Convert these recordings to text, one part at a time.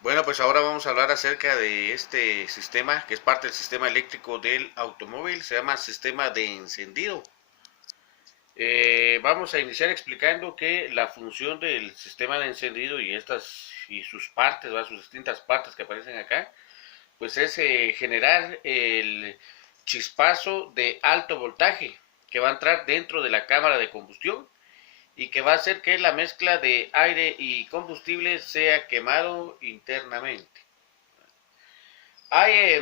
Bueno, pues ahora vamos a hablar acerca de este sistema que es parte del sistema eléctrico del automóvil, se llama sistema de encendido. Vamos a iniciar explicando que la función del sistema de encendido y sus partes, ¿va? Sus distintas partes que aparecen acá, pues es generar el chispazo de alto voltaje que va a entrar dentro de la cámara de combustión y que va a hacer que la mezcla de aire y combustible sea quemado internamente. Hay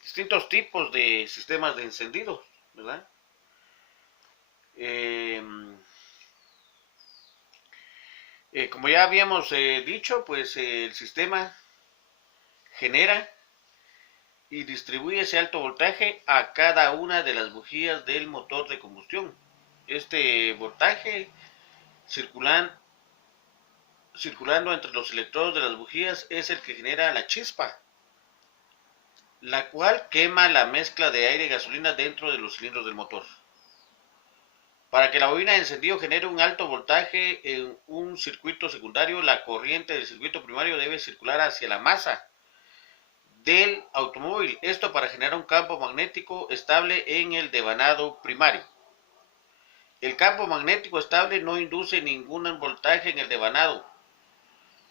distintos tipos de sistemas de encendido, ¿verdad? Eh, como ya habíamos dicho, pues el sistema genera y distribuye ese alto voltaje a cada una de las bujías del motor de combustión. Este voltaje circulan, circulando entre los electrodos de las bujías es el que genera la chispa, la cual quema la mezcla de aire y gasolina dentro de los cilindros del motor. Para que la bobina de encendido genere un alto voltaje en un circuito secundario, la corriente del circuito primario debe circular hacia la masa del automóvil. Esto para generar un campo magnético estable en el devanado primario. El campo magnético estable no induce ningún voltaje en el devanado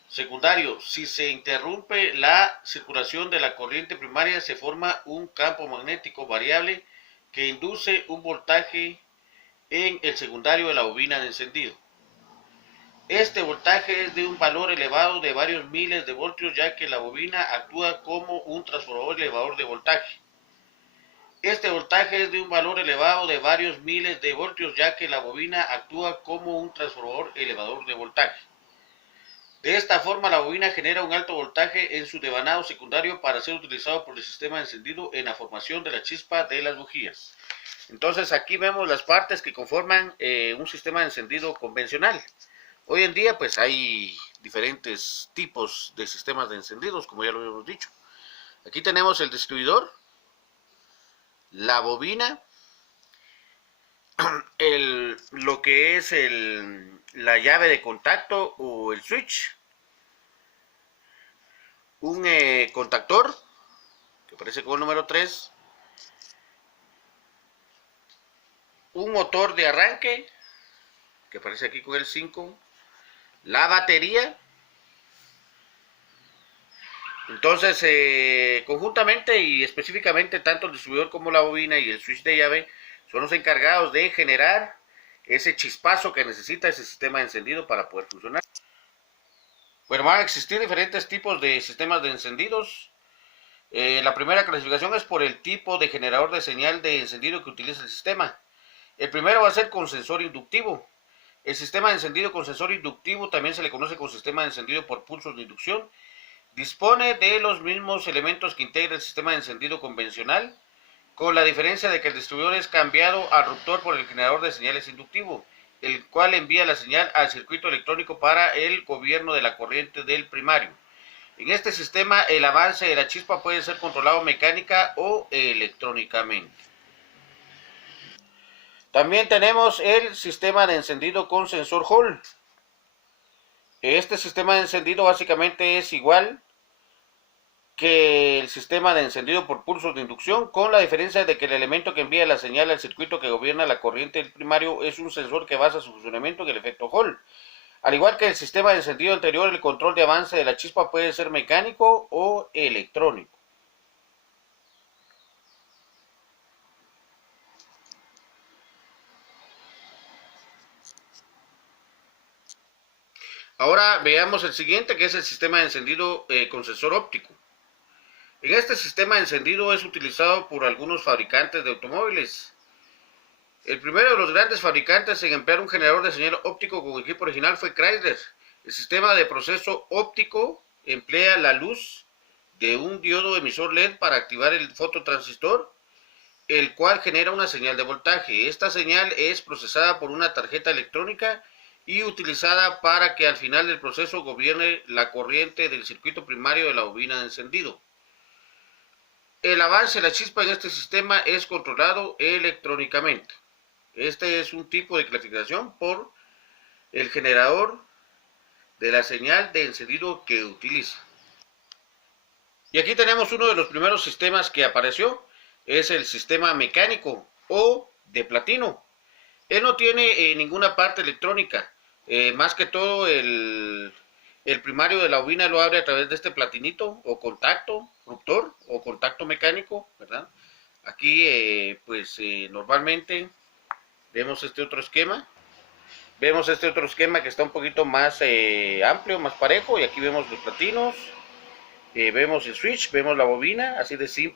secundario. Si se interrumpe la circulación de la corriente primaria, se forma un campo magnético variable que induce un voltaje en el secundario de la bobina de encendido. Este voltaje es de un valor elevado de varios miles de voltios, ya que la bobina actúa como un transformador elevador de voltaje. Este voltaje es de un valor elevado de varios miles de voltios, ya que la bobina actúa como un transformador elevador de voltaje. De esta forma, la bobina genera un alto voltaje en su devanado secundario para ser utilizado por el sistema de encendido en la formación de la chispa de las bujías. Entonces aquí vemos las partes que conforman un sistema de encendido convencional. Hoy en día pues hay diferentes tipos de sistemas de encendidos, como ya lo hemos dicho. Aquí tenemos el distribuidor, la bobina, lo que es la llave de contacto o el switch, un contactor, que aparece como el número 3, un motor de arranque, que aparece aquí con el 5, la batería. Entonces, conjuntamente y específicamente, tanto el distribuidor como la bobina y el switch de llave son los encargados de generar ese chispazo que necesita ese sistema de encendido para poder funcionar. Bueno, van a existir diferentes tipos de sistemas de encendidos. La primera clasificación es por el tipo de generador de señal de encendido que utiliza el sistema. El primero va a ser con sensor inductivo. El sistema de encendido con sensor inductivo también se le conoce como sistema de encendido por pulsos de inducción. Dispone de los mismos elementos que integra el sistema de encendido convencional, con la diferencia de que el distribuidor es cambiado al ruptor por el generador de señales inductivo, el cual envía la señal al circuito electrónico para el gobierno de la corriente del primario. En este sistema, el avance de la chispa puede ser controlado mecánica o electrónicamente. También tenemos el sistema de encendido con sensor Hall. Este sistema de encendido básicamente es igual que el sistema de encendido por pulsos de inducción, con la diferencia de que el elemento que envía la señal al circuito que gobierna la corriente del primario es un sensor que basa su funcionamiento en el efecto Hall. Al igual que el sistema de encendido anterior, el control de avance de la chispa puede ser mecánico o electrónico. Ahora veamos el siguiente, que es el sistema de encendido con sensor óptico. En este sistema de encendido es utilizado por algunos fabricantes de automóviles. El primero de los grandes fabricantes en emplear un generador de señal óptico con equipo original fue Chrysler. El sistema de proceso óptico emplea la luz de un diodo emisor LED para activar el fototransistor, el cual genera una señal de voltaje. Esta señal es procesada por una tarjeta electrónica y utilizada para que al final del proceso gobierne la corriente del circuito primario de la bobina de encendido. El avance de la chispa en este sistema es controlado electrónicamente. Este es un tipo de clasificación por el generador de la señal de encendido que utiliza. Y aquí tenemos uno de los primeros sistemas que apareció, es el sistema mecánico o de platino. Él no tiene ninguna parte electrónica, más que todo el primario de la bobina lo abre a través de este platinito o contacto, ruptor o contacto mecánico, ¿verdad? Aquí normalmente vemos este otro esquema. Vemos este otro esquema que está un poquito más amplio, más parejo, y aquí vemos los platinos, vemos el switch, vemos la bobina, así de simple.